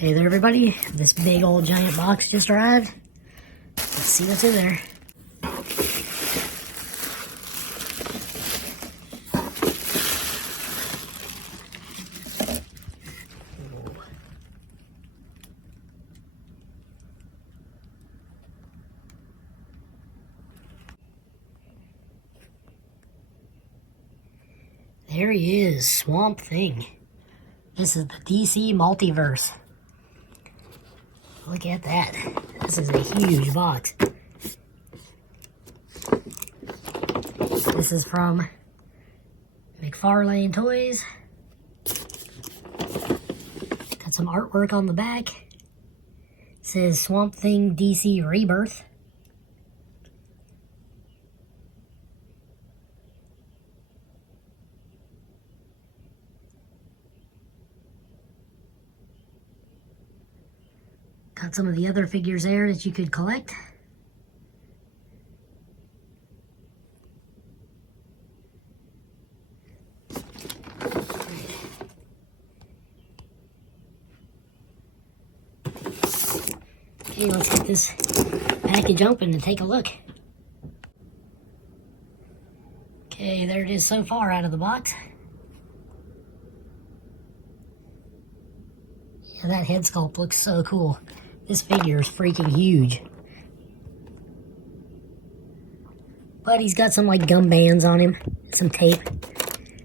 Hey there everybody, this big old giant box just arrived. Let's see what's in there. There he is, Swamp Thing. This is the DC Multiverse. Look at that. This is a huge box. This is from McFarlane Toys. Got some artwork on the back. It says Swamp Thing DC Rebirth. Got some of the other figures there that you could collect. Okay, let's get this package open and take a look. Okay, there it is so far out of the box. Yeah, that head sculpt looks so cool. This figure is freaking huge. But he's got some like gum bands on him, some tape.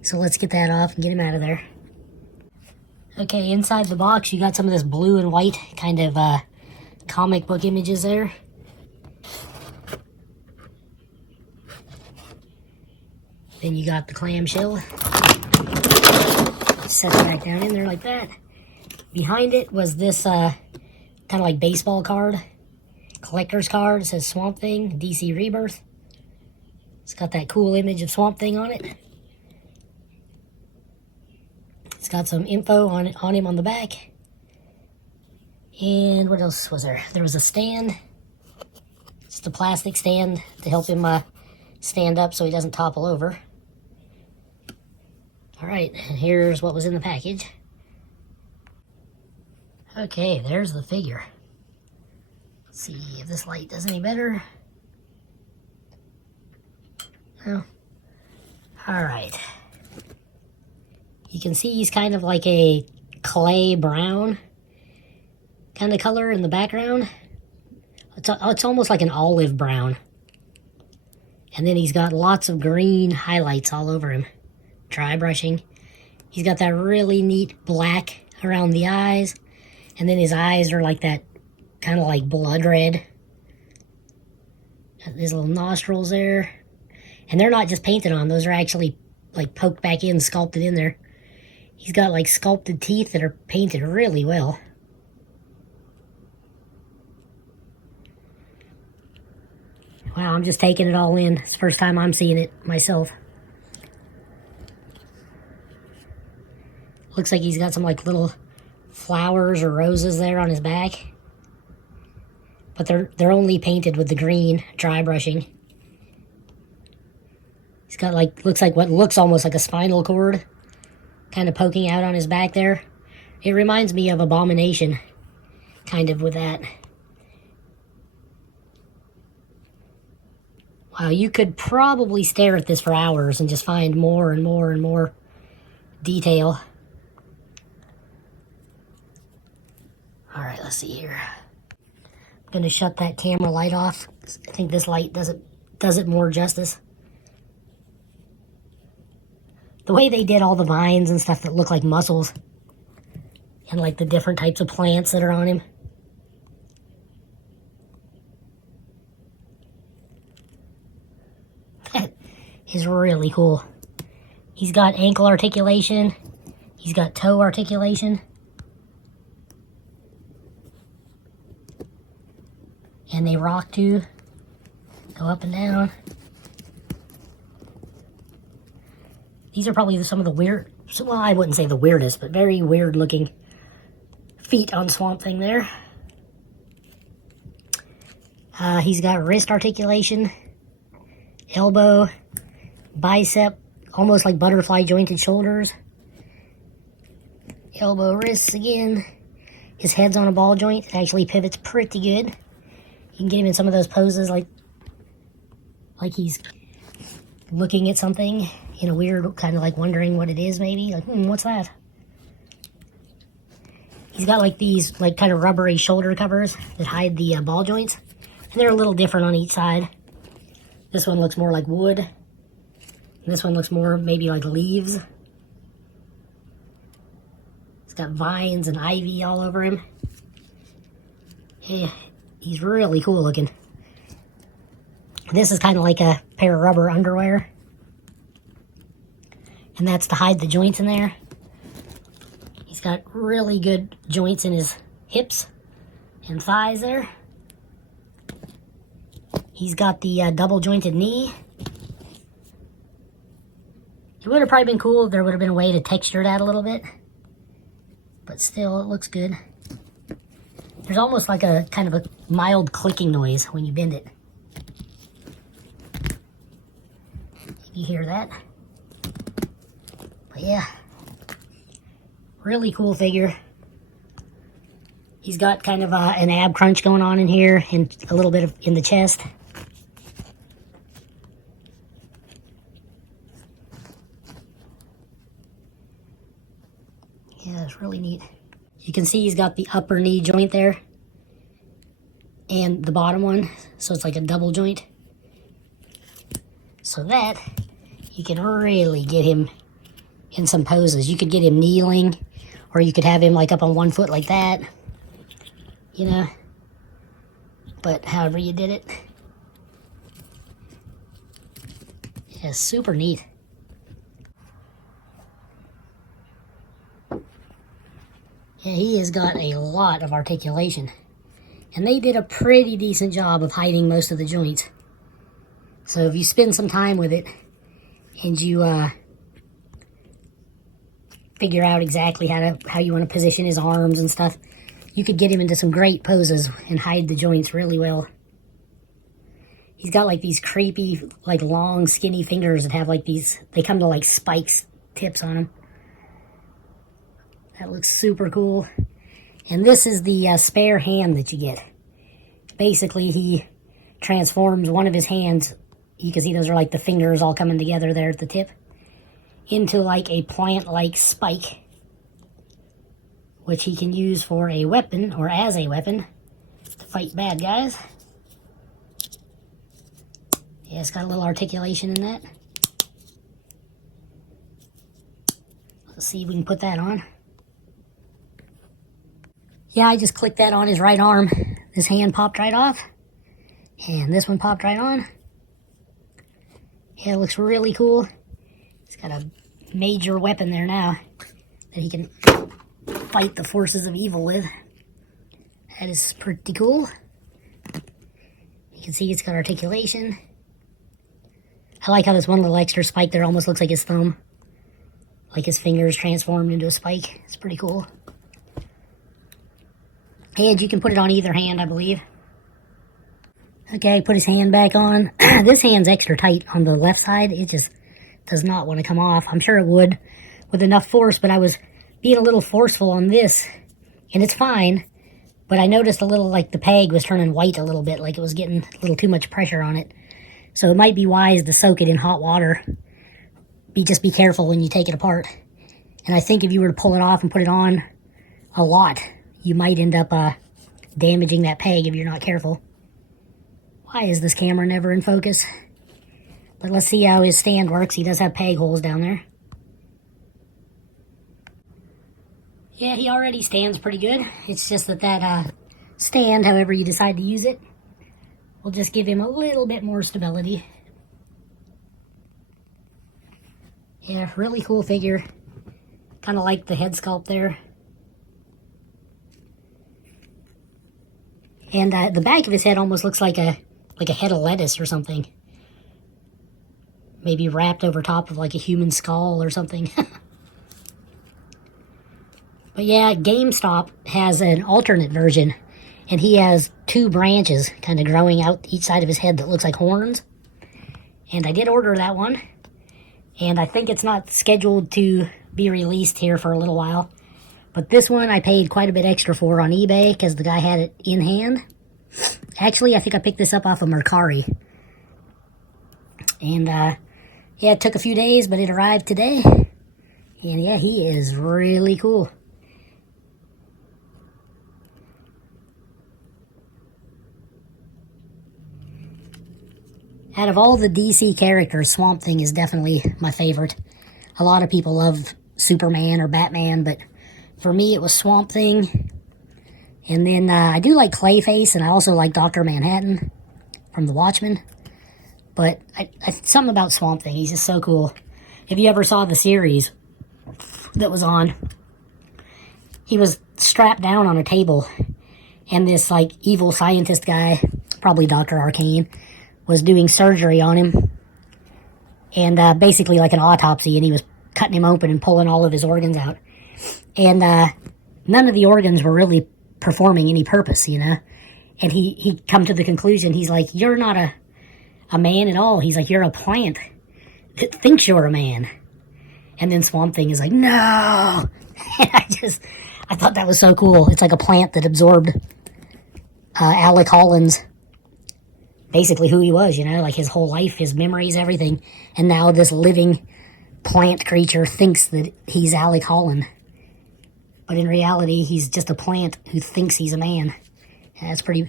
So let's get that off and get him out of there. Okay, inside the box you got some of this blue and white kind of comic book images there. Then you got the clamshell. Set it back down in there like that. Behind it was this kind of like baseball card, collector's card. It says Swamp Thing, DC Rebirth. It's got that cool image of Swamp Thing on it. It's got some info on him on the back. And what else was there? There was a stand. Just a plastic stand to help him stand up so he doesn't topple over. Alright, and here's what was in the package. Okay, there's the figure. Let's see if this light does any better. No. Alright. You can see he's kind of like a clay brown kind of color in the background. It's almost like an olive brown. And then he's got lots of green highlights all over him. Dry brushing. He's got that really neat black around the eyes. And then his eyes are like that, kind of like blood red. Got his little nostrils there. And they're not just painted on, those are actually like poked back in, sculpted in there. He's got like sculpted teeth that are painted really well. Wow, I'm just taking it all in. It's the first time I'm seeing it myself. Looks like he's got some like little flowers or roses there on his back. But they're only painted with the green dry brushing. He's got like, looks like what looks almost like a spinal cord kind of poking out on his back there. It reminds me of Abomination, kind of with that. Wow, you could probably stare at this for hours and just find more and more and more detail. Alright, let's see here. I'm going to shut that camera light off. I think this light does it more justice. The way they did all the vines and stuff that look like muscles. And like the different types of plants that are on him. That is really cool. He's got ankle articulation. He's got toe articulation. And they rock too. Go up and down. These are probably some of the weird, well, I wouldn't say the weirdest, but very weird looking feet on Swamp Thing there. He's got wrist articulation, elbow, bicep, almost like butterfly jointed shoulders. Elbow, wrists again. his head's on a ball joint. It actually pivots pretty good. You can get him in some of those poses like he's looking at something in a weird, kind of like wondering what it is maybe. Like, what's that? He's got like these like kind of rubbery shoulder covers that hide the ball joints. And they're a little different on each side. This one looks more like wood. And this one looks more maybe like leaves. It's got vines and ivy all over him. Yeah, he's really cool looking. This is kind of like a pair of rubber underwear. And that's to hide the joints in there. He's got really good joints in his hips and thighs there. He's got the double jointed knee. It would have probably been cool if there would have been a way to texture that a little bit. But still, it looks good. There's almost like a kind of a mild clicking noise when you bend it. You hear that? But yeah, really cool figure. He's got kind of an ab crunch going on in here and a little bit in the chest. Yeah, it's really neat. You can see he's got the upper knee joint there and the bottom one, so it's like a double joint. So that, you can really get him in some poses. You could get him kneeling, or you could have him like up on one foot like that, you know, but however you did it. Yeah, super neat. Yeah, he has got a lot of articulation. And they did a pretty decent job of hiding most of the joints. So if you spend some time with it, and you figure out exactly how you want to position his arms and stuff, you could get him into some great poses and hide the joints really well. He's got like these creepy, like long, skinny fingers that have like these, they come to like spikes tips on them. That looks super cool. And this is the spare hand that you get. Basically, he transforms one of his hands, you can see those are like the fingers all coming together there at the tip, into like a plant-like spike, which he can use for a weapon, or as a weapon, to fight bad guys. Yeah, it's got a little articulation in that. Let's see if we can put that on. Yeah, I just clicked that on his right arm. This hand popped right off. And this one popped right on. Yeah, it looks really cool. He's got a major weapon there now that he can fight the forces of evil with. That is pretty cool. You can see it's got articulation. I like how this one little extra spike there almost looks like his thumb. Like his fingers transformed into a spike. It's pretty cool. And you can put it on either hand, I believe. Okay, put his hand back on. This hand's extra tight on the left side. It just does not want to come off. I'm sure it would with enough force, but I was being a little forceful on this, and it's fine. But I noticed a little, like the peg was turning white a little bit, like it was getting a little too much pressure on it. So it might be wise to soak it in hot water. Just be careful when you take it apart. And I think if you were to pull it off and put it on a lot, you might end up damaging that peg if you're not careful. Why is this camera never in focus? But let's see how his stand works. He does have peg holes down there. Yeah, he already stands pretty good. It's just that stand, however you decide to use it, will just give him a little bit more stability. Yeah, really cool figure. Kind of like the head sculpt there. And the back of his head almost looks like a head of lettuce or something. Maybe wrapped over top of like a human skull or something. But yeah, GameStop has an alternate version. And he has two branches kind of growing out each side of his head that looks like horns. And I did order that one. And I think it's not scheduled to be released here for a little while. But this one I paid quite a bit extra for on eBay because the guy had it in hand. Actually, I think I picked this up off of Mercari. And, yeah, it took a few days, but it arrived today. And, yeah, he is really cool. Out of all the DC characters, Swamp Thing is definitely my favorite. A lot of people love Superman or Batman, but for me it was Swamp Thing. And then I do like Clayface, and I also like Dr. Manhattan from The Watchmen. But something about Swamp Thing, he's just so cool. If you ever saw the series that was on, he was strapped down on a table, and this like evil scientist guy, probably Dr. Arcane, was doing surgery on him, and basically like an autopsy, and he was cutting him open and pulling all of his organs out. And none of the organs were really performing any purpose, you know? And he come to the conclusion, he's like, you're not a man at all. He's like, you're a plant that thinks you're a man. And then Swamp Thing is like, no! And I thought that was so cool. It's like a plant that absorbed Alec Holland's, basically who he was, you know, like his whole life, his memories, everything. And now this living plant creature thinks that he's Alec Holland. But in reality, he's just a plant who thinks he's a man. And that's pretty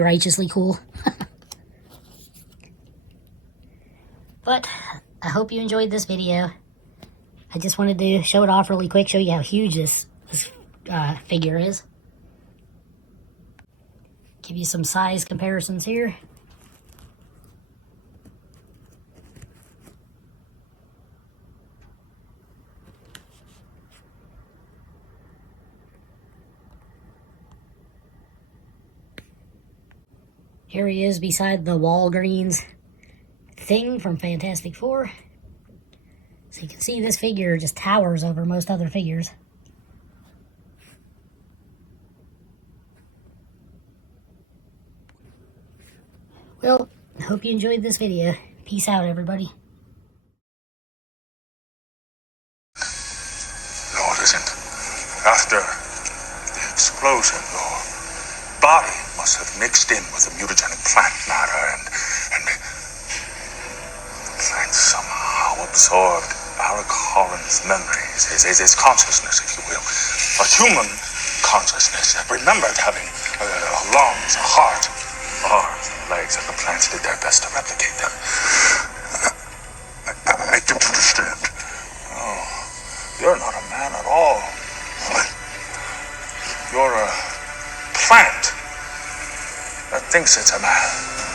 righteously cool. But I hope you enjoyed this video. I just wanted to show it off really quick, show you how huge this figure is. Give you some size comparisons here. Here he is beside the Walgreens thing from Fantastic Four. So you can see this figure just towers over most other figures. Well, I hope you enjoyed this video. Peace out, everybody. No, it isn't. After the explosion, your body must have mixed in with the mutagenic plant matter and somehow absorbed Alec Holland's memories, his consciousness, if you will. A human consciousness that remembered having lungs, a heart, arms, legs, and the plants did their best to replicate them. I don't understand. Oh, you're not a man at all. You're a plant that thinks it's a man.